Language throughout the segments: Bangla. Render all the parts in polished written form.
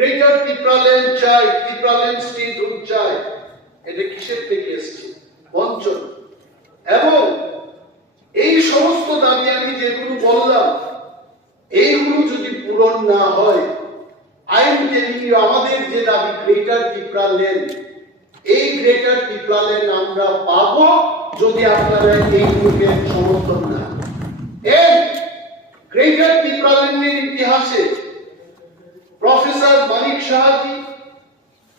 গ্রেটার ত্রিপুরাল্যান্ড চাই, ত্রিপুরাল্যান্ড স্টেটহুড চাই। এটা কিসের থেকে এসছে? বঞ্চন। এবং এই সমস্ত দাবি আমি যেগুলো বললাম, এইগুলো যদি পূরণ না হয়, আই এম টেলিং ইউ, আমাদের যে দাবি গ্রেটার ত্রিপুরাল্যান্ড, এই গ্রেটার ত্রিপুরাল্যান্ড আমরা পাবো যদি আপনারা এইগুলোকে সমর্থন না। এই গ্রেটার ত্রিপুরাল্যান্ডের ইতিহাসে প্রফেসর মানিক সাহাজি,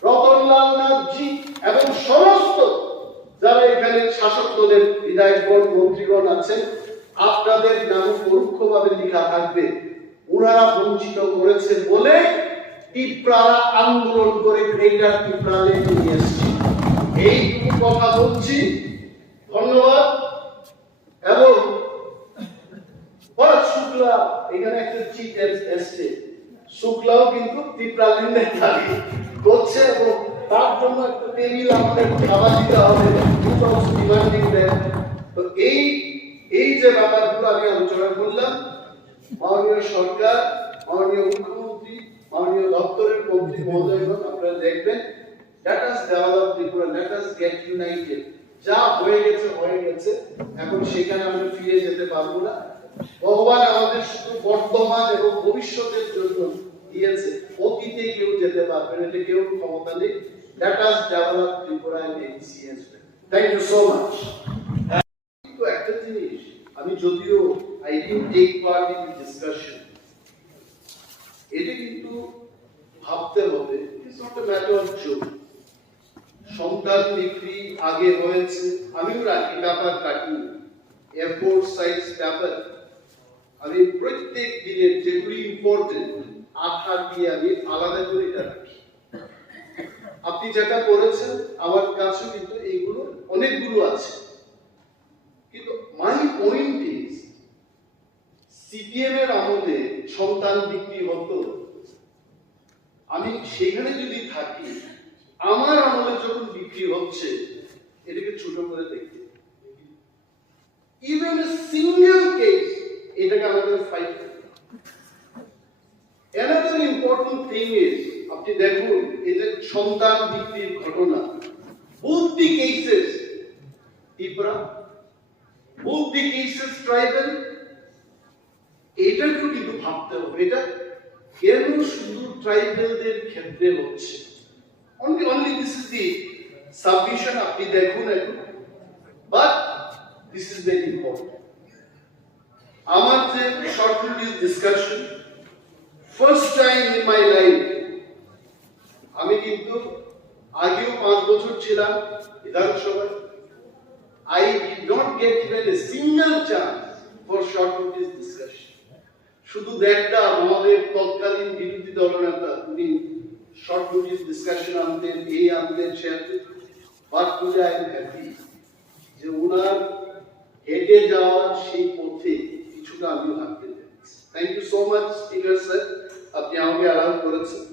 রতনলাল নাথজি এবং সমস্ত যারা এখানে শাসক দলের বিধায়কগণ, মন্ত্রীগণ আছেন, আপনাদের নাম পরোক্ষভাবে লেখা থাকবে। ওনারা বঞ্চিত করেছে বলে ত্রিপুরারা আন্দোলন করে গ্রেটার ত্রিপুরাল্যান্ড নিয়ে এসেছে। এইটুকু কথা বলছি, ধন্যবাদ। এবং শুক্লা এখানে একটা চিট এসছে, শুক্লাও কিন্তু ত্রিপুরাল্যান্ডের দাবি করছে এবং তার জন্য একটা টেবিল আমাদের খাওয়া দিতে হবে। তো এই যে ব্যাপারগুলো আমি আলোচনা করলাম, মাননীয় সরকার, মাননীয় মুখ্যমন্ত্রী, মাননীয় দপ্তরের মন্ত্রী মহোদয়গণ, আপনারা দেখবেন, let us develop Tripura, let us get united. যা হয়ে গেছে হয়ে গেছে, এখন সেখানে আমরা ফিরে যেতে পারবো না। ভগবান আমাদের শুধু বর্তমান এবং ভবিষ্যতের জন্য দিয়েছে, অতীতে কেউ যেতে পারবে না, এটা কেউ ক্ষমতা নেই। Let us develop Tripura and ABC as well. Thank you so much. কিন্তু একটা জিনিস, আমি যদিও I didn't take part in the discussion, এটা কিন্তু ভাবতে হবে, it's not a matter of joke. সন্তান বিক্রি আগে হয়েছে, আমিও রাখি ব্যাপার কাটি, এয়ারপোর্ট সাইজ ব্যাপার, আমি প্রত্যেক দিনের যেগুলি ইম্পর্টেন্ট আঠা দিয়ে আমি আলাদা করে রাখি। আপনি যেটা করেছেন আমার কাছে কিন্তু এইগুলো অনেকগুলো আছে, কিন্তু মাই পয়েন্ট ইজ, সিপিএম এর আমলে সন্তান বিক্রি হতো, আমি সেখানে যদি থাকি, আমার আমলে যখন বিক্রি হচ্ছে, এটাকে ছোট করে দেখতে, ইভেন এ সিঙ্গেল কেস, এটাকে আমাদের ফাইট করতে। Another important thing is, আপনি দেখুন এই যে সন্তান বিক্রির ঘটনা, both the cases Tripura, both the cases tribal, এটাকেও কিন্তু ভাবতে হবে, এটা কেন শুধু ট্রাইবালদের ক্ষেত্রে হচ্ছে। Only this is the submission, আপনি দেখুন এখন, but this is very important. আমার যে short notice discussion, first time in my life, আমি কিন্তু আগেও 5 বছর ছিলাম বিধানসভায়, I did not get even a single chance for short notice discussion. শুধু দেখতাম আমাদের তৎকালীন বিরোধী দলনেতা উনি শর্ট নোটিস ডিসকাশন আনতেন, এই আনতেন, সে আনতেন, but today I am happy যে ওনার হেঁটে যাওয়ার সেই পথে কিছুটা আমিও হাঁটতে পেরেছি। Thank you so much speaker sir, আপনি আমাকে অ্যালাউ করেছেন।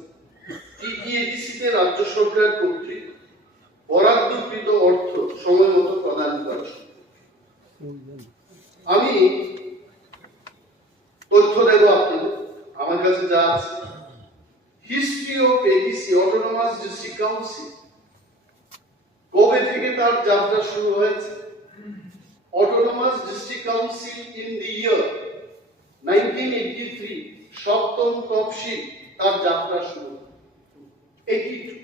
টিটিএডিসিতে রাজ্য সরকার কর্তৃক বরাদ্দকৃত অর্থ সময় মতো প্রদান করা। আমি তথ্য দেব আপনাদের, আমার কাছে যা আছে। History of ADC, autonomous district council, কবে থেকে তার যাত্রা শুরু হয়েছে? Autonomous district council in the year 1983, সপ্তম তফসিল তার যাত্রা শুরু 82।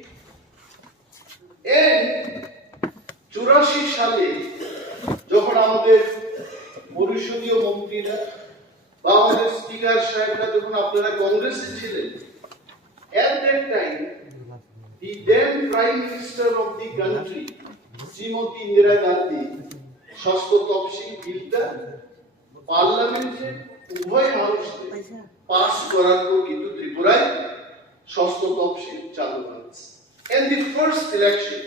84 সালে যখন আমাদের পরিষদীয় মন্ত্রীরা বা আমাদের স্পিকার সাহেবরা যখন আপনারা কংগ্রেসে ছিলেন, at that time the then prime minister of the country Shrimati Indira Gandhi ষষ্ঠ তফসিল বিলটা পার্লামেন্টে উভয় হাউসে পাস করার পর কিন্তু ত্রিপুরায় ষষ্ঠ তফসিল চালু হয়েছে। and the first election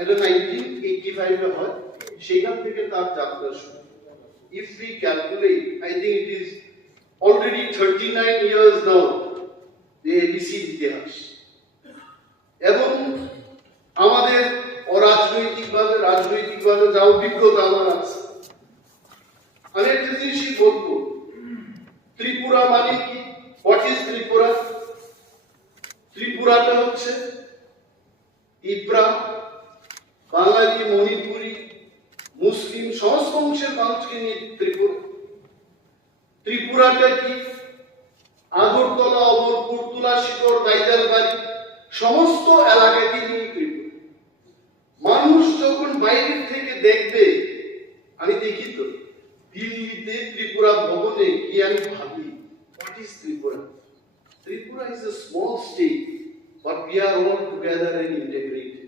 at 1985 এ হয়, সেখান থেকে তার যাত্রা শুরু। if we calculate, I think it is already 39 years now the ABC ইতিহাস। এবং আমাদের রাজনৈতিকভাবে যা অভিজ্ঞতা আমার আছে, আমি একটা জিনিসই বলবো, ত্রিপুরা মানে কি? What is Tripura? হচ্ছে তিপ্রা, বাঙালি, মণিপুরি, মুসলিম সমস্ত অংশের মানুষকে নিয়ে ত্রিপুরা। ত্রিপুরাটা কি? আগরতলা, অমরপুর, তুলাশিকর, দাইদারবাড়ি সমস্ত এলাকাকে নিয়ে ত্রিপুরা। মানুষ যখন বাইরের থেকে দেখবে, আমি দেখি তো দিল্লিতে ত্রিপুরা ভবনে কি আমি ভাবি, what is Tripura? Tripura is a small state, but we are all together and integrated.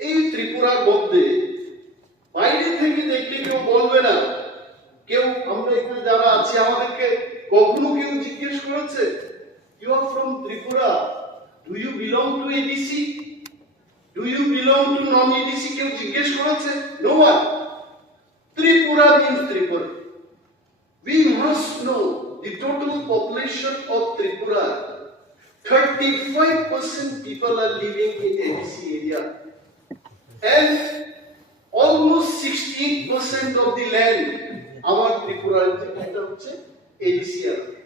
এই ত্রিপুরার মধ্যে বাইরে থেকে দেখলে কেউ বলবে না, কেউ আমরা এখানে যারা আছি আমাদেরকে কখনো কেউ জিজ্ঞেস করেছে you are from Tripura, do you belong to ADC, do you belong to non ADC? কেউ জিজ্ঞেস করেছে? No one. Tripura means Tripura. We must know the total population of Tripura. 35% people are living in ABC area, and almost 16% of the land our Tripura is ABC area.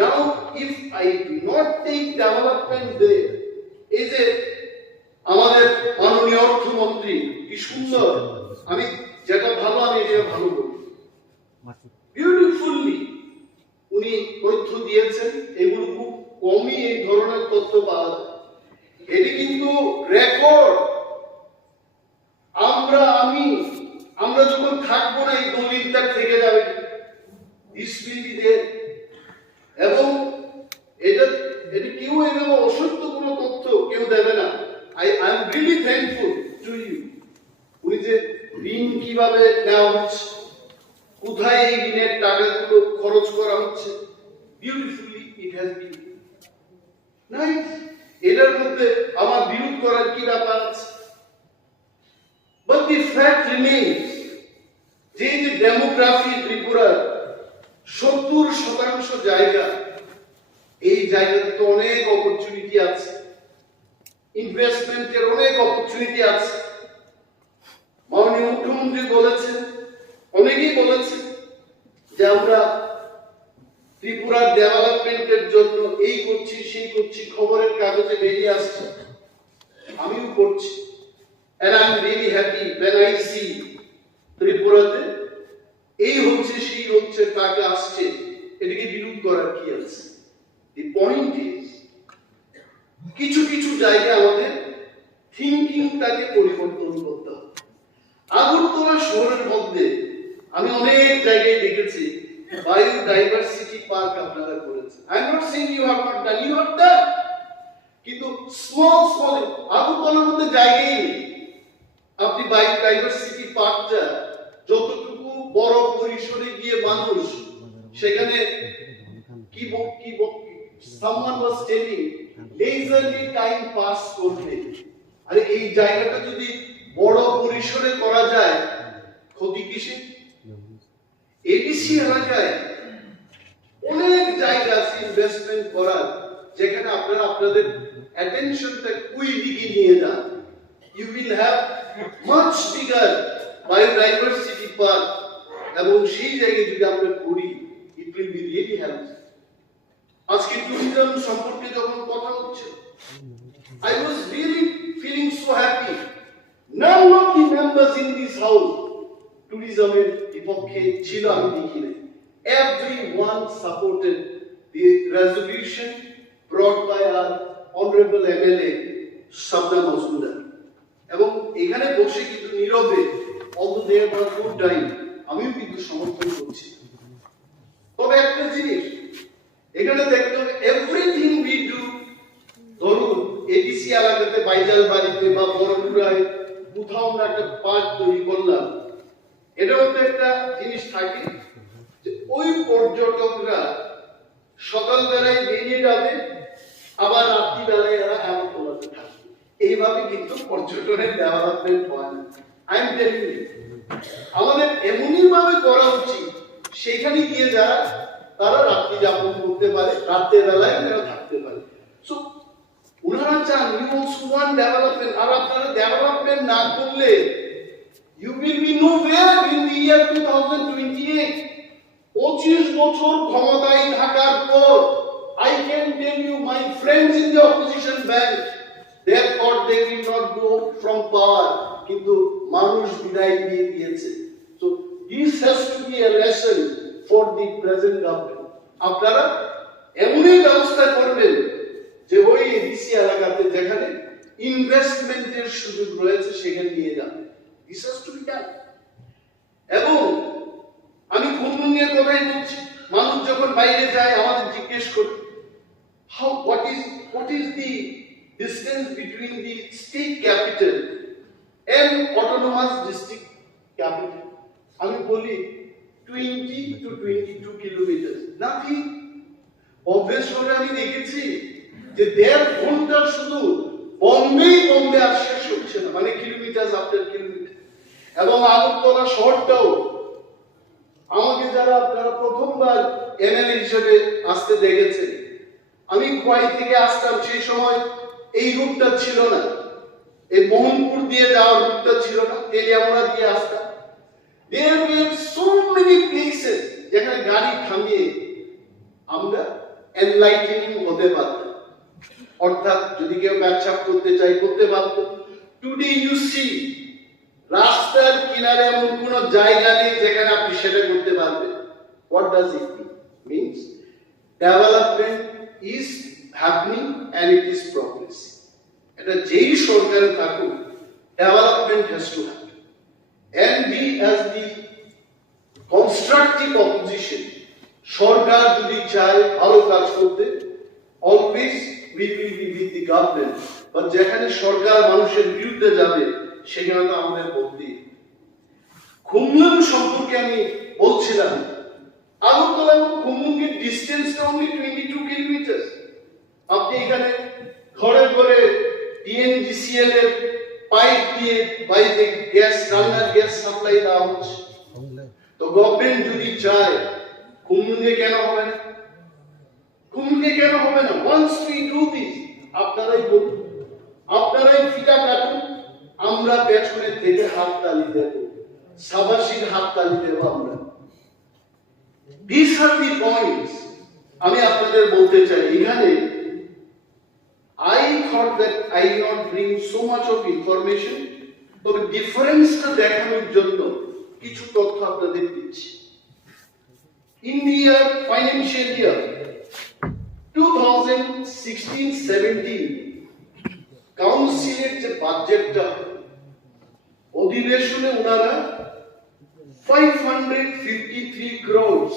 Now, if I do not take development there, is a আমাদের মাননীয় অর্থমন্ত্রী কি সুন্দর, আমি যেটা ভালো আমি এটা ভালো বলি, বিউটিফুলি উনি তথ্য দিয়েছেন। এগুলো খুব কমই এই ধরনের তথ্য পাওয়া যায়। এটি কিন্তু রেকর্ড। আমরা যখন থাকবো না এই দলিলটা থেকে যাবে, এবং এটা কেউ এভাবে অসত্য কোনো তথ্য কেউ দেবে না। I am really thankful to you. উনি যে ঋণ কিভাবে নেওয়া হচ্ছে, কোথায় এই ঋণের টাকাগুলো খরচ করা হচ্ছে, beautifully it has been nice. এটার মধ্যে আমার বিরোধ করার কি ব্যাপার আছে? But the fact remains যে ডেমোগ্রাফি ত্রিপুরার 70% জায়গা, এই জায়গাতে তো অনেক অপরচুনিটি আছে, ইনভেস্টমেন্টের অনেক অপরচুনিটি আছে। মাননীয় মুখ্যমন্ত্রী বলেছেন, অনেকেই বলেছে যে আমরা ত্রিপুরার ডেভেলপমেন্টের জন্য এই করছি সেই করছি, খবরের কাগজে বেরিয়ে আসছে, আমিও করছি। and I am really happy when I see ত্রিপুরাতে এই হচ্ছে সেই হচ্ছে, টাকা আসছে, এটাকে বিরোধ করার কি আছে? the point is কিছু কিছু জায়গায় আমাদের থিংকিংটাকে পরিবর্তন করতে হবে। আগরতলা শহরের মধ্যে আমি অনেক জায়গায় দেখেছি বায়োডাইভার্সিটি পার্ক আপনারা করেছেন। I am not saying you have not done, you have done, কিন্তু স্মল আগরতলার মধ্যে জায়গায় নেই। আপনি বায়োডাইভার্সিটি পার্কটা যতটুকু বড় পরিসরে গিয়ে মানুষ সেখানে কি someone was telling leisurely time pass করবে। আরে এই জায়গাটা যদি বড় পরিসরে করা যায়, ক্ষতি কিসে? এডিসি এলাকায় অনেক জায়গা আছে ইনভেস্টমেন্ট করার, যেখানে আপনারা আপনাদের অ্যাটেনশনটা ওই দিকে নিয়ে যান। You will have much bigger biodiversity park, এবং সেই জায়গায় যদি আমরা করি, it will be really helpful. আজকে ট্যুরিজম সম্পর্কে যখন কথা হচ্ছে, I was really feeling so happy. None of the members in this house tourism-এর বিপক্ষে ছিল, আমি দেখি না। Everyone supported the resolution brought by our honorable MLA Sabda Mazumdar, এবং এখানে বসে কিন্তু নীরবে, although there was good time, আমিও কিন্তু সমর্থন করছি। তবে একটা জিনিস এখানে দেখতে হবে, এভরিথিং উই ডু, ধরুন এডিসি এলাকাতে বাইজাল বাড়িতে বা বড়পুরায় কোথাও আমরা একটা পার্ক তৈরি করলাম, এটার মধ্যে একটা জিনিস থাকে যে ওই পর্যটকরা সকালবেলায় বেরিয়ে যাবে, আবার রাত্রিবেলায় এরা আগরতলাতে থাকবে। এইভাবে কিন্তু পর্যটনের ডেভেলপমেন্ট হয় না। আই এম টেলিং ইউ, আমাদের এমনই ভাবে করা উচিত সেখানে গিয়ে যারা তারা রাত্রি যাপন করতে পারে, রাতের বেলায় তারা থাকতে পারে। সো উনারা চান ইউ অলসো ওয়ান্ট ডেভেলপমেন্ট, আর আপনারা ডেভেলপমেন্ট না করলে you will be nowhere in the year 2028। 25 বছর ক্ষমতায় থাকার পর, I can tell you my friends in the opposition bench, they thought they will not go from power, কিন্তু মানুষ বিদায় দিয়ে দিয়েছে। So this has to be a lesson for the present government. আপনারা এমনই ব্যবস্থা করবেন যে ওই এডিসি এলাকাতে যেখানে ইনভেস্টমেন্টের সুযোগ রয়েছে সেখানে নিয়ে যান। This has to be done. এবং আমি খুনমুনির কথাই বলছি, মানুষ যখন বাইরে যায় আমাদের জিজ্ঞেস করে what is the distance between the state capital and autonomous district capital? আমি বলি 20 to 22 kilometers. Nothing. অবভিয়াসলি আমি দেখেছি যে 1.5 ঘন্টা শুধু বম্বে আর শেষ হচ্ছে না, মানে কিলোমিটার আফটার কিলোমিটার। এবং আগরতলা শহরটাও আমাকে যারা আপনারা প্রথমবার এমএলএ হিসেবে আসতে দেখেছেন, আমি খোয়াই থেকে আসতাম, সেই সময় এই রুটটা ছিল না, এই মোহনপুর দিয়ে যাওয়ার রুটটা ছিল না, তেলিয়ামুড়া দিয়ে আসতাম। There were so many places যেখানে গাড়ি থামিয়ে আমরা এনলাইটেনিং হতে পারতাম, অর্থাৎ যদি কেউ ব্যবসা করতে চাই করতে পারত। টুডে ইউ সি রাস্তার কিনারে এমন কোন জায়গা নেই যেখানে আপনি সেটা করতে পারবেন। What does it mean? Means development is happening and it is progressing. এটা যেই সরকারে থাকুক, development has to happen. And we as the constructive opposition, সরকার যদি চায় ভালো কাজ করতে, always we will be with the government. but যেখানে সরকার মানুষের বিরুদ্ধে যাবে সেখানে তো আমাদের বলতে। খুমলুং সম্পর্কে আমি বলছিলাম, আগরতলা এবং খুমলুংয়ের ডিস্টেন্সটা অনলি 22 কিলোমিটার। আপনি এখানে ঘরে ঘরে টিএনজিসিএল এর পাইপ দিয়ে বাড়িতে গ্যাস, রান্নার গ্যাস সাপ্লাই দেওয়া হচ্ছে। তো গভর্নমেন্ট যদি চায় খুমলুংয়ে কেন হবে না? খুমলুংয়ে কেন হবে না? once we do this, আপনারাই বলুন, আপনারাই ফিতা কাটুন, আমরা পেছনে থেকে হাততালি দেব, সাবাসির হাততালি দেব আমরা। These are the points আমি আপনাদের বলতে চাই। এখানে I thought that I will not bring so much of information, তবে ডিফারেন্সটা দেখানোর জন্য কিছু তথ্য আপনাদের দিচ্ছি। In the financial year 2016-17 কাউন্সিলের যে বাজেটটা, অধিবেশনে ওনারা 553 crores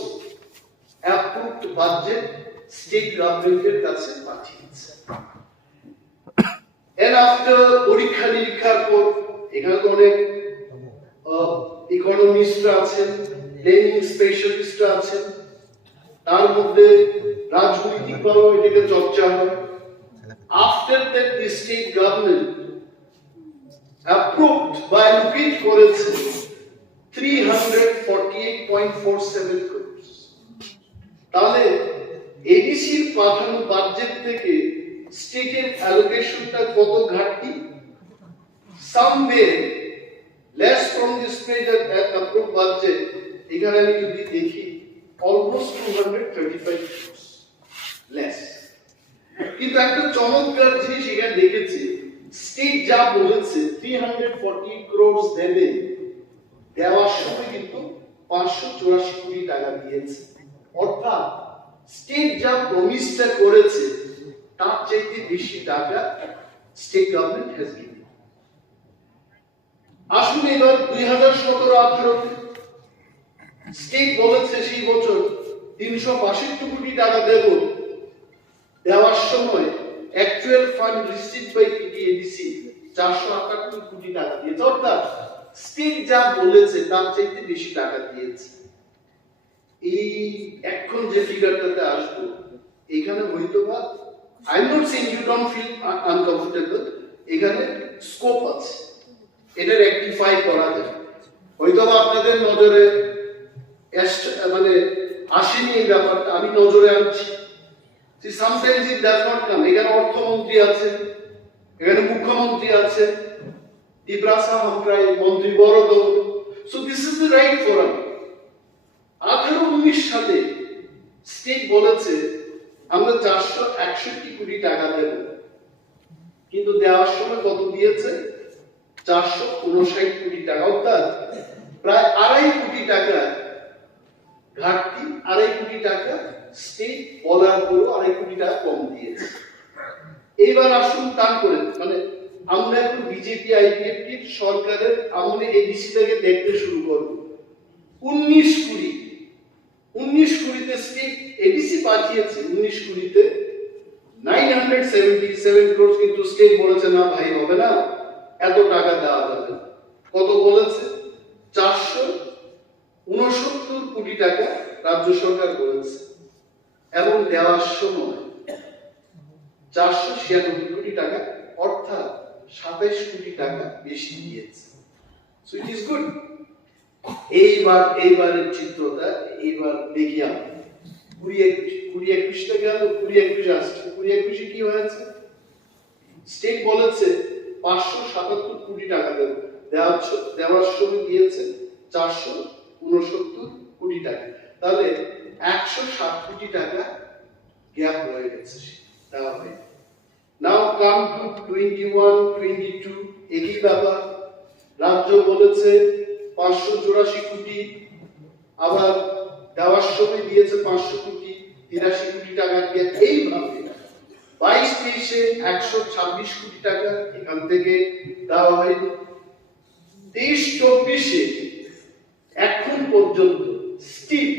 approved budget স্টেট গভর্নমেন্টের কাছে পাঠিয়েছে। And after পরীক্ষা নিরীক্ষার পর, এখানে তো অনেক ইকোনমিস্টরা আছেন, প্ল্যানিং স্পেশালিস্টরা আছেন, তার মধ্যে রাজনৈতিকভাবে এটাকে চর্চা হয়। After that the state government approved বা allocate করেছে 348.47 crores। তাহলে এডিসির পাঠানো বাজেট থেকে স্টেটের অ্যালোকেশনটা কত ঘাটতি? somewhere less from the state approved budget। এখানে আমি যদি দেখি almost 235 crores less। কিন্তু একটা চমৎকার জিনিস এখানে দেখেছি, স্টেট যা বলেছে 340 crores দেবে, দেওয়ার সময় কিন্তু 584 কোটি টাকা দিয়েছে। অর্থাৎ স্টেট যা প্রমিসটা করেছে তার চাইতে বেশি টাকা স্টেট গভর্নমেন্ট হ্যাজ গিভেন। আসুন এবার 2017-18 স্টেট বলেছে সেই বছর 362 কোটি টাকা দেব, দেওয়ার সময় actual fund received by TTADC 478 কোটি টাকা দিয়েছে। অর্থাৎ স্টেট যা বলেছে তার চাইতে বেশি টাকা দিয়েছে। এই এখন যে ফিগারটাতে আসবো, এখানে হয়তোবা I am not saying you don't feel uncomfortable, এখানে স্কোপ আছে, এটা রেকটিফাই করা যায়। হয়তোবা আপনাদের নজরে মানে আসেনি এই ব্যাপারটা, আমি নজরে আনছি। See, sometimes it does not come. এখানে অর্থমন্ত্রী আছেন, এখানে মুখ্যমন্ত্রী আছেন, তিব্রাসা হামক্রাই মন্ত্রী বড়দৌ। So this is the right forum. 18-19 সালে স্টেট বলেছে আমরা 461 কোটি টাকা দেব, কিন্তু দেওয়ার সময় কত দিয়েছে? 459 কোটি টাকা, অর্থাৎ প্রায় 2.5 কোটি টাকা ঘাটতি, 2.5 কোটি টাকা স্টেট বলার পরও 2.5 কোটি টাকা কম দিয়েছে। এইবার আসুন টান করে, মানে আমরা এখন বিজেপি আইপিএফটি সরকারের আমলে এডিসি থেকে দেখতে শুরু করব। 19 কুড়িতে স্টেট এডিসি পাঠিয়েছে, 19 কুড়িতে 977 crores, কিন্তু স্টেট বলেছে না ভাই হবে না, এত টাকা দেওয়া যাবে না। কত বলেছে? 469 কোটি টাকা রাজ্য সরকার বলেছে, এবং দেওয়ার সময় 496 কোটি টাকা, অর্থাৎ 27 কোটি টাকা বেশি দিয়েছে। So it is good. এইবারের চিত্রটা এইবার দেখি আমরা 20-21 গেল, 20-21 আসছে। 20-21 কি হয়েছে? স্টেট বলেছে 577 কোটি টাকা দেব, দেওয়ার সময় দিয়েছে 469 কোটি টাকা, তাহলে 160 কোটি টাকা গ্যাপ রয়ে গেছে দেওয়া হয়। নাও কাম টু 21-22, একই ব্যাপার। রাজ্য বলেছে 584 কোটি, আবার দেওয়ার সময় দিয়েছে 500 কোটি, 83 কোটি টাকা গ্যাপ। এইভাবে 22-23-এ 126 কোটি টাকা এখান থেকে দেওয়া হয়নি। 23-24-এ এখন পর্যন্ত স্টিল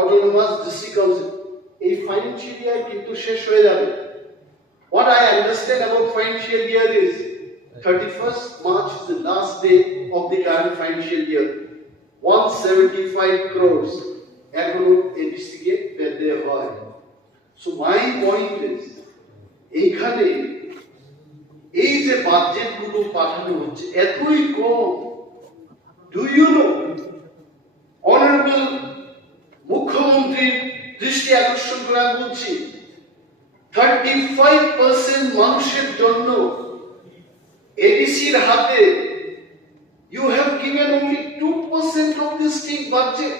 অটোনোমাস ডিস্ট্রিক্ট কাউন্সিল, এই ফাইন্যান্সিয়াল ইয়ার কিন্তু শেষ হয়ে যাবে। What I understand about financial year is 31st March is the last day of the current financial year. 175 crores এখনো এডিসি কে পেতে হয়। So my point is, এখানে এই যে বাজেট গুলো পাঠানো হচ্ছে এতই কম। Do you know, অনারেবল মুখ্যমন্ত্রীর দৃষ্টি আকর্ষণ করে আমি বলছি, 35% মানুষের জন্য এডিসির হাতে you have given only 2% of the state budget।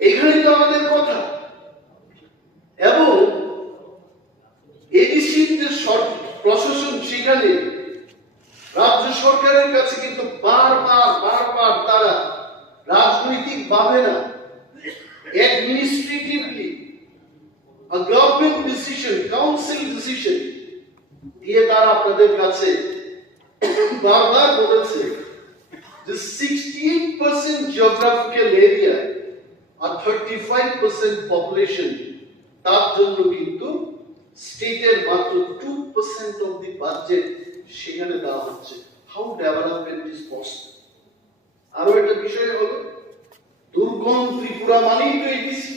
এখানে তো আমাদের কথা। এবং এডিসির যে প্রশাসন, সেখানে রাজ্য সরকারের কাছে কিন্তু বারবার তারা রাজনৈতিক ভাবে না, administratively a government decision, council decision দিয়ে তারা আপনাদের কাছে বারবার বলেছে যে 68% geographical area আর 35% population, তার জন্য কিন্তু স্টেটের মাত্র 2% of the budget সেখানে দেওয়া হচ্ছে। How development is possible? আরো একটা বিষয় হলো, দুর্গম ত্রিপুরা মানেই তো ADC.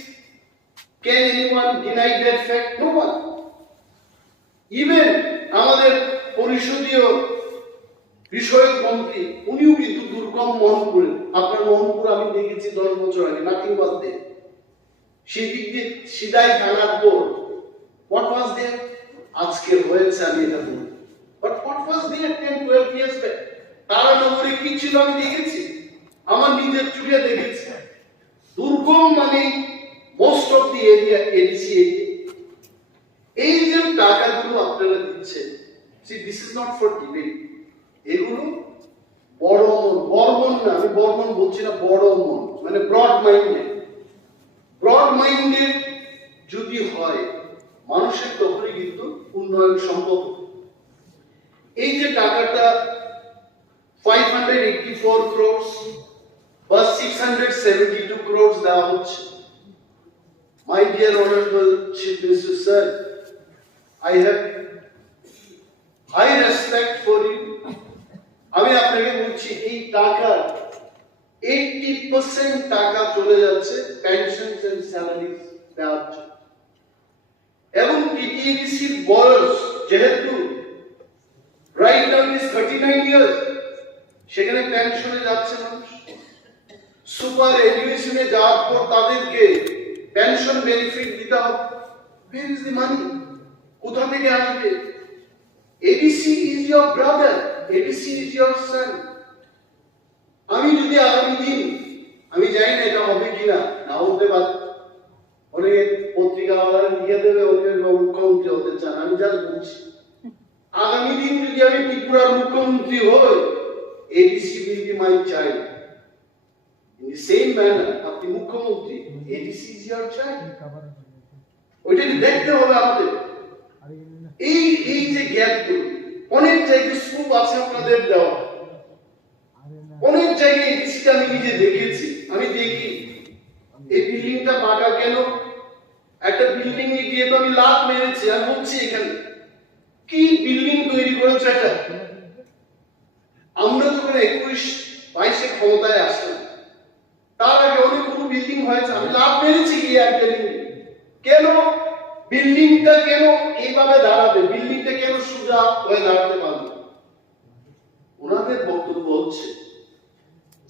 Can anyone deny that fact? No one. Even আমাদের পরিষদীয় বিষয়ক মন্ত্রী, উনিও কিন্তু দুর্গম মোহনপুরে, আপনার মোহনপুর আমি দেখেছি 10 বছর আগে, নাথিং ওয়াজ দেয়ার। সেদিক দিয়ে সিদাই থানার পর what was there? আজকে হয়েছে আমি এটা বলি, but what was there 10-12 years back? তারা নগরে কি ছিল আমি দেখেছি, আমার নিজের চোখে দেখেছি। দুর্গম মানে most of the area ADC area। এই যে টাকাগুলো আপনারা দিচ্ছেন, see this is not for debate, এগুলো বড় বর্মন না, আমি বর্মন বলছি না, বড় মন মানে ব্রড মাইন্ডেড যদি হয় মানুষের, তখনই কিন্তু উন্নয়ন সম্ভব। এই যে টাকাটা 584 crores বা 672 crores দেওয়া হচ্ছে, my dear honorable chief minister sir, I have high respect for you। আমি আপনাকে বলছি এই টাকা 80% টাকা চলে যাচ্ছে পেনশনস এন্ড স্যালারিজ দেওয়ার জন্য। এবং টিটিডিসির বয়স যেহেতু রাইট নাও ইজ 39 ইয়ার্স, সেখানে পেনশনে যাচ্ছে মানুষ। সুপার এডুকেশনে যাওয়ার পর তাদেরকে পেনশন বেনিফিট দিতে হবে। Where is the money? কোথা থেকে আসবে? ABC is your brother, ABC is your son। আমি যদি আগামী দিন, আমি জানি না এটা হবে কিনা, না হতে পারে, অনেকে পত্রিকা লিখে দেবে মুখ্যমন্ত্রী হতে চান, আমি যা বলছি আগামী দিন যদি আমি ত্রিপুরার মুখ্যমন্ত্রী হই, ADC will be my child. In the same manner, আপনি মুখ্যমন্ত্রী, এডিসি is your child. ওইটা দেখতে হবে আমাদের। এই যে গ্যাপগুলো, অনেক জায়গায় স্কোপ আছে আপনাদের দেওয়া, অনেক জায়গায় এডিসিটা আমি নিজে দেখেছি, আমি দেখি এই বিল্ডিংটা বাঁকা কেন, একটা বিল্ডিং এ গিয়ে তো আমি লাভ মেরেছি, আমি বলছি এখানে কি বিল্ডিং তৈরি করেছে এটা। আমরা যখন 21-22 ক্ষমতায় আসলাম, তার আগে অনেকগুলো বিল্ডিং হয়েছে, আমি লাভ মেরেছি গিয়ে একটা কেন বিল্ডিংটা কেন এইভাবে দাঁড়াবে, বিল্ডিংটা কেন সোজা হয়ে দাঁড়াতে পারবে। ওনাদের বক্তব্য হচ্ছে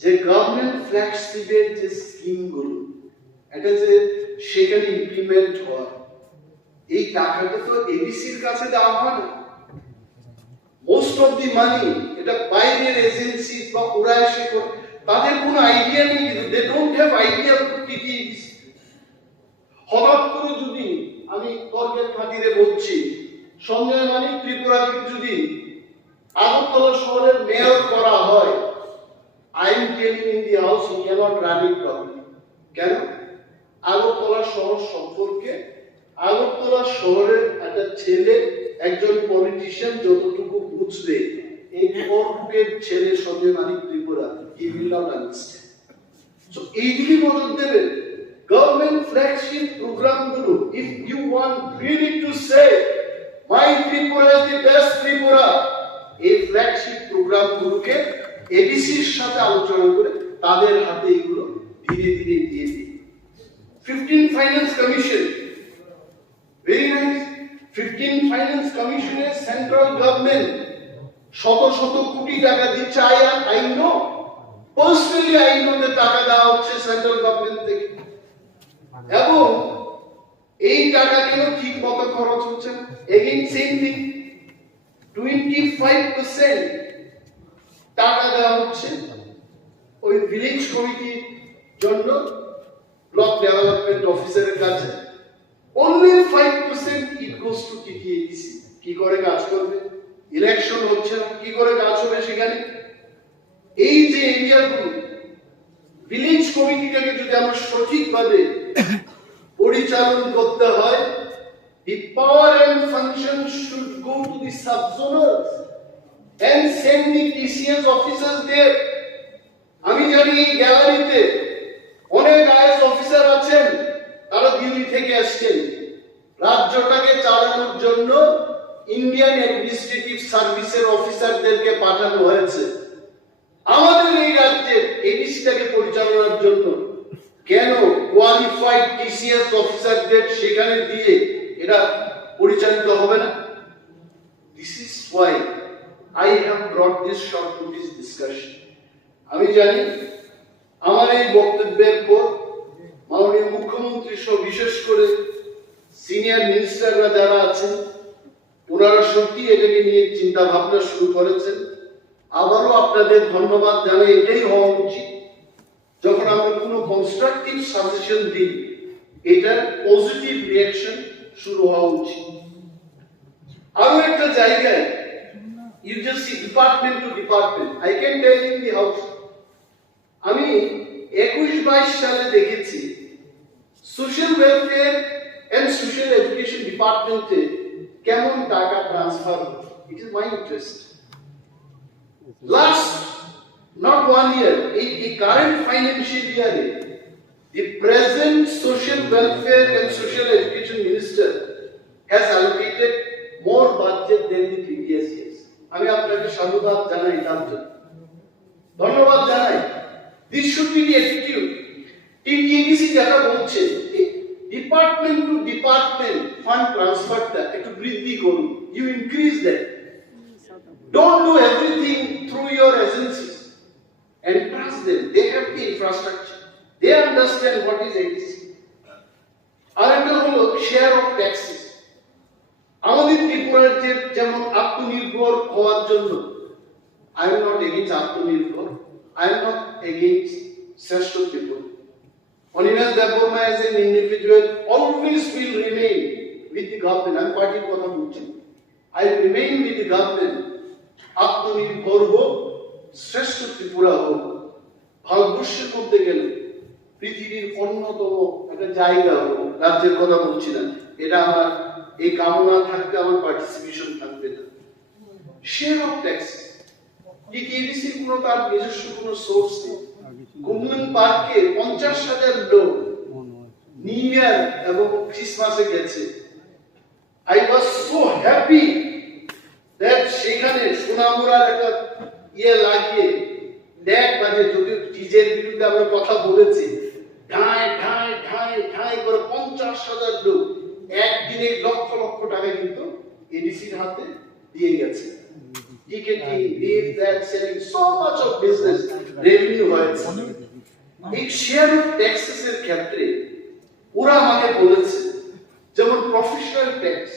যে গভর্নমেন্ট ফ্ল্যাগশিপের যে স্কিমগুলো এটা যে সেখানে ইমপ্লিমেন্ট হয়, এই টাকাটা তো এবিসির কাছে দেওয়া হয় না। মোস্ট অফ দি মানি এটা বাইরের এজেন্সি বা ওরা এসে করে, তাদের কোনো আইডিয়া নেই, they don't have idea of TTAADC. হঠাৎ করে যদি আমি তর্কের খাতিরে বলছি, সঞ্জয় মানিক ত্রিপুরা থেকে যদি আগরতলা শহরের মেয়র করা হয়, I am telling in the house he cannot run it properly. কেন? আগরতলা শহর সম্পর্কে আগরতলা শহরের একটা ছেলে, একজন পলিটিশিয়ান যতটুকু বুঝবে, এই পরবুকের ছেলে সঞ্জয় মানিক Tripura he will not understand. So এইদিকে বদল দেবেন। গভর্নমেন্ট ফ্ল্যাগশিপ প্রোগ্রামগুলো, if you want really to say my Tripura is the best Tripura, এই ফ্ল্যাগশিপ প্রোগ্রামগুলোকে এডিসির সাথে আলোচনা করে তাদের হাতে এগুলো ধীরে ধীরে দিয়ে দিই। 15 finance commission, very nice. 15 finance কমিশনে সেন্ট্রাল গভর্নমেন্ট শত শত কোটি টাকা দিচ্ছে। I know personally, I know যে টাকা দেওয়া হচ্ছে সেন্ট্রাল গভর্নমেন্ট থেকে, এবং এই টাকা কেন ঠিক মতো খরচ হচ্ছে না। এগেইন সেম থিং, 25% টাকা দেওয়া হচ্ছে ওই ভিলেজ কমিটির জন্য, ব্লক ডেভেলপমেন্ট অফিসারের কাছে। only 5% it goes to TTABC। কি করে কাজ করবে? ইলেকশন হচ্ছে না, কি করে কাজ হবে সেখানে? এই যে এরিয়াগুলো, ভিলেজ কমিটিটাকে যদি আমরা সঠিকভাবে পরিচালন করতে হয়, the power and function should go to the sub-zonals and send the TCS officers there. আমি জানি এই গ্যালারিতে অনেক আইএস অফিসার আছেন, তারা দিল্লি থেকে আসছেন। রাজ্যটাকে চালানোর জন্য ইন্ডিয়ান অ্যাডমিনিস্ট্রেটিভ সার্ভিসের অফিসারদেরকে পাঠানো হয়েছে। আমাদের এই রাজ্যের এডিসিটাকে পরিচালনার জন্য কেন কোয়ালিফাইড টিসিএস অফিসারদের সেখানে দিয়ে এটা পরিচালিত হবে না? This is Y I have ব্রট this short notice discussion. আমি জানি আমার এই বক্তব্যের পর মাননীয় মুখ্যমন্ত্রী সহ বিশেষ করে সিনিয়র মিনিস্টাররা যারা আছেন, ওনারা সত্যি এটাকে নিয়ে চিন্তা ভাবনা শুরু করেছেন। আবারও আপনাদের ধন্যবাদ জানাই। এটাই হওয়া উচিত, যখন আমরা কোনো কনস্ট্রাকটিভ সাজেশন দিই, এটার পজিটিভ রিঅ্যাকশন শুরু হওয়া উচিত। আরো একটা জায়গায় you just see department to department, I can tell in the house, আমি 21-22 সালে দেখেছি social welfare and social education ডিপার্টমেন্টে কেমন টাকা ট্রান্সফার হচ্ছে। It is my interest. Last not 1 year, in the current financial year, the present social welfare and social education minister has allocated more budget than the previous years. আমি আপনাকে সাধুবাদ জানাই, তার জন্য ধন্যবাদ জানাই। This should be the attitude. TTABC যেটা বলছে, ডিপার্টমেন্ট টু ডিপার্টমেন্ট ফান্ড ট্রান্সফারটা একটু বৃদ্ধি করুন, you increase that. Don't do everything through your agencies. And trust them, they have the infrastructure, they understand what is ABC. আরেকটা হলো শেয়ার অফ ট্যাক্সেস। আমাদের ত্রিপুরার যেমন আত্মনির্ভর হওয়ার জন্য, I am not against আত্মনির্ভর, I am not against শ্রেষ্ঠ Tripura. Oninas Deborma as an individual always will remain with the government. আমি পার্টির কথা বলছি, I remain with the government. আত্মনির্ভর হোক, শ্রেষ্ঠ ত্রিপুরা হোক, ভারতবর্ষের মধ্যে গেলে পৃথিবীর অন্যতম একটা জায়গা হোক। রাজ্যের কথা বলছি না, এটা আমার এই কামনা থাকবে, আমার পার্টিসিপেশন থাকবে না। শেয়ার অফ ট্যাক্স টিটিডিসির কোনো তার নিজস্ব কোনো সোর্স নেই। কুমন পার্কে 50,000 লোক নিউ ইয়ার এবং ক্রিসমাসে গেছে। I was so happy that সেখানে সোনামুড়ার একটা লাগিয়ে ড্যাক বাজে, যদিও ডিজের বিরুদ্ধে আমরা কথা বলেছি, ঢাই ঢাই ঢাই ঢাই করে 50,000 লোক একদিনে লক্ষ লক্ষ টাকা কিন্তু এডিসির হাতে দিয়ে গেছে। Ticketing, this, that, selling, so much of business revenue হয়েছে। এই শেয়ার অফ ট্যাক্সেস এর ক্ষেত্রে ওরা আমাকে বলেছে, যেমন professional tax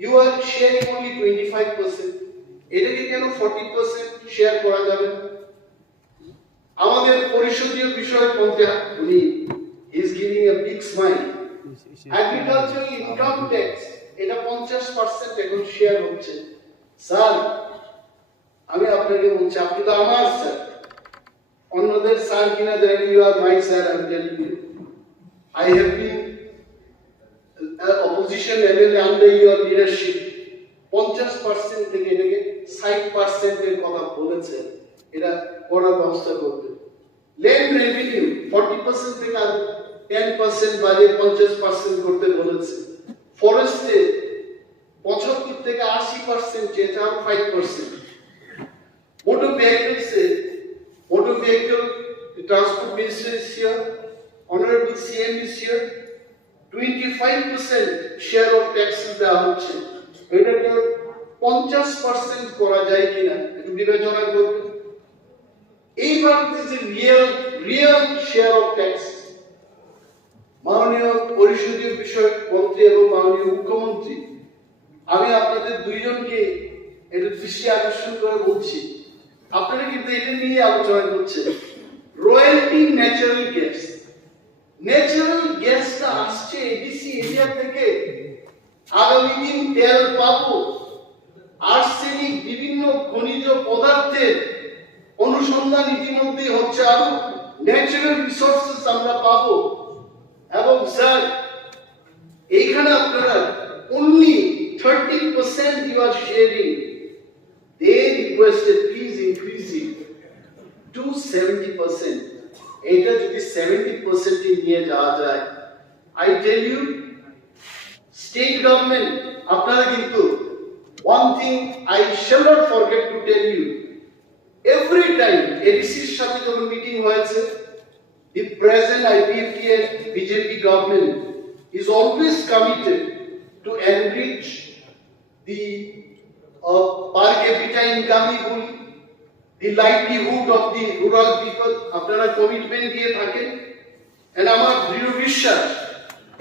you are sharing only 25%, এটাকে কেন 40% শেয়ার করা যাবে? আমাদের পরিষদীয় বিষয় মন্ত্রী উনি is giving a big smile. Agricultural income tax এটা 50% এখন শেয়ার হচ্ছে। স্যার আমি আপনাকে বলছি, আপনি তো আমার স্যার, অন্যদের স্যার কিনা জানি, you are my sir. I am telling you, I have been opposition MLA under your leadership. 50% থেকে এটাকে 60% এর কথা বলেছে, এটা করার ব্যবস্থা করবে। ল্যান্ড রেভিনিউ 40% থেকে 10% বাড়িয়ে 50% করতে বলেছে। ফরেস্টে 75 থেকে 80% চেয়েছে, আর 5%। Motor vehicle transport minister is here, Honorable CM is here, 25% share of taxes দেওয়া হচ্ছে। এটাকে 50% করা যায় কিনা একটু বিবেচনা করবেন। এইবার যে রিয়েল শেয়ার অফ ট্যাক্স, মাননীয় পরিষদীয় বিষয়ক মন্ত্রী এবং মাননীয় মুখ্যমন্ত্রী, আমি আপনাদের দুইজনকে এটা দৃষ্টি আকর্ষণ করে বলছি, আপনারা কিন্তু এটা নিয়ে আলোচনা করছেন। রয়্যালটি ন্যাচারাল গ্যাসটা আসছে এডিসি এরিয়া থেকে, আগামী দিন তেল পাবো, আর্সেনিক বিভিন্ন খনিজ পদার্থের অনুসন্ধান ইতিমধ্যে হচ্ছে, আরো ন্যাচারাল রিসোর্সেস আমরা পাবো। এবং স্যার এইখানে আপনারা only 30% you are sharing. They requested please increase it to 70%. এটা যদি 70% এ নিয়ে যাওয়া যায়, I tell you, state government আপনারা কিন্তু one thing I shall not forget to tell you, every time ADC's সাথে যখন মিটিং হয়েছে, the present IPFT and BJP government is always committed to enrich the per capita income, the livelihood of the rural people. আপনারা কমিটমেন্ট দিয়ে থাকেন, and আমার দৃঢ় বিশ্বাস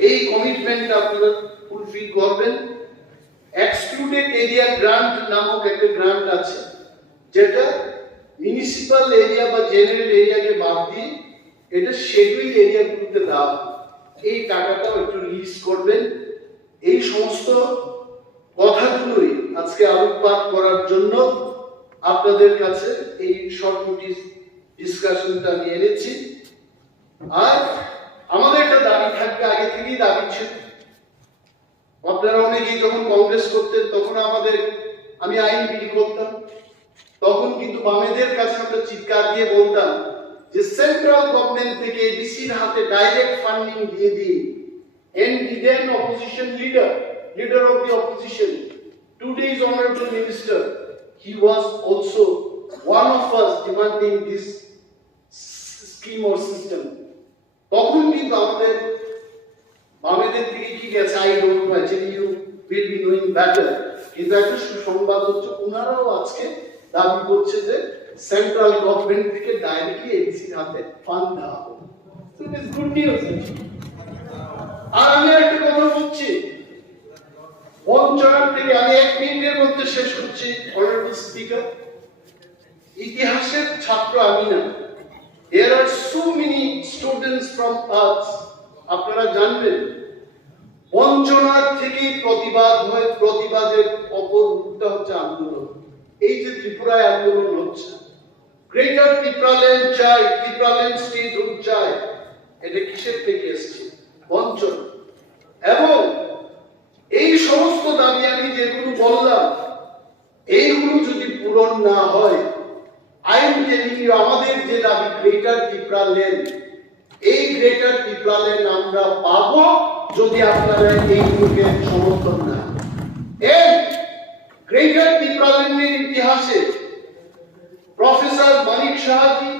এই কমিটমেন্ট আপনারা ফুলফিল করবেন। এক্সক্লুডেড এরিয়া গ্রান্ট নামক একটা গ্রান্ট আছে, যেটা মিউনিসিপাল এরিয়া বা জেনারেল এরিয়াকে বাদ দিয়ে এটা শেডিউল এরিয়াগুলোতে দেওয়া, এই টাকাটাও একটু রিলিজ করবেন। এই সমস্ত কথাগুলোই আজকে আলোকপাত করার জন্য আপনাদের কাছে এই শর্ট নোটিস ডিসকাশনটা আমি এনেছি। আর আমাদের একটা দাবি থাকবে, আগে থেকেই দাবি ছিল। আপনারা অনেকেই যখন কংগ্রেস করতেন তখন আমি আইন বিল করতাম, তখন কিন্তু বামেদের কাছে আমরা চিৎকার দিয়ে বলতাম যে সেন্ট্রাল গভর্নমেন্ট থেকে এডিসির হাতে ডাইরেক্ট ফান্ডিং দিয়ে দিন। And the then opposition leader of the opposition, today's honorable minister, he was also one of us demanding this scheme or system. তখন কিন্তু আমাদের বামেদের দিকে কি গেছে, I don't know, actually you will be knowing better, কিন্তু একটা সুসংবাদ হচ্ছে ওনারাও আজকে দাবি করছে যে সেন্ট্রাল গভর্নমেন্ট থেকে ডাইরেক্টলি এডিসির হাতে ফান্ড দেওয়া হবে। So it is good news. আর আমি একটা কথা বলছি, পঞ্চগড় থেকে আমি 1 মিনিটের মধ্যে শেষ করছি। অনারেবল স্পিকার, ইতিহাসের ছাত্র আমি না, there are so many students from us, আপনারা জানবেন বঞ্চনার থেকে প্রতিবাদ হয়, প্রতিবাদের অপর রূপটা হচ্ছে আন্দোলন। এই যে ত্রিপুরায় আন্দোলন হচ্ছে, গ্রেটার ত্রিপুরাল্যান্ড চাই, ত্রিপুরাল্যান্ড স্টেটহুড চাই, এটা কিসের থেকে এসছে? বঞ্চন। এবং এই সমস্ত দাবি আমি যেগুলো বললাম, এইগুলো যদি পূরণ না হয়, আই এম টেলিং ইউ, আমাদের যে দাবি গ্রেটার ত্রিপুরাল্যান্ড, এই গ্রেটার ত্রিপুরাল্যান্ড আমরা পাবো যদি আপনারা এইগুলোকে সমর্থন না। এই গ্রেটার ত্রিপুরাল্যান্ডের ইতিহাসে প্রফেসর মানিক সাহাজি,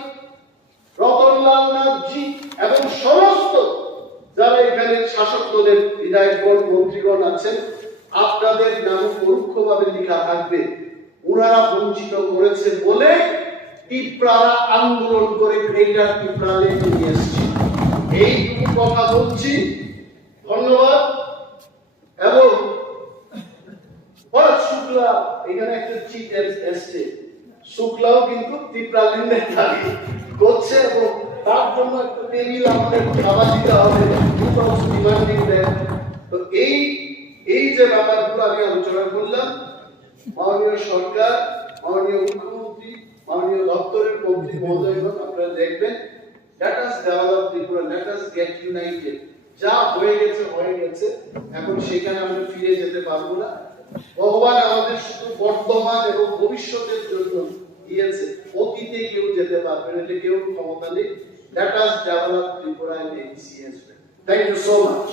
রতনলাল নাথজি এবং সমস্ত যারা এখানে শাসক দলের বিধায়কগণ, মন্ত্রীগণ আছেন, আপনাদের নাম পরোক্ষভাবে লেখা থাকবে। ওনারা বঞ্চিত করেছে বলে ত্রিপুরারা আন্দোলন করে গ্রেটার ত্রিপুরাল্যান্ড নিয়ে এসেছে। এইটুকু কথা বলছি, ধন্যবাদ। এবং শুক্লা এখানে একটা চিট এসছে, শুক্লাও কিন্তু ত্রিপুরাল্যান্ডের দাবি করছে এবং তার জন্য একটা টেবিল আমাদের খাবার দিতে হবে। তো এই যে ব্যাপারগুলো আমি আলোচনা করলাম, মাননীয় সরকার, মাননীয় মুখ্যমন্ত্রী, মাননীয় দপ্তরের মন্ত্রী মহোদয়গণ, আপনারা দেখবেন, let us develop Tripura, let us get united. যা হয়ে গেছে হয়ে গেছে, এখন সেখানে আমরা ফিরে যেতে পারবো না। ভগবান আমাদের শুধু বর্তমান এবং ভবিষ্যতের জন্য দিয়েছে, অতীতে কেউ যেতে পারবে না, এটা কেউ ক্ষমতা নেই। Let us develop Tripura and ADC as well. Thank you so much.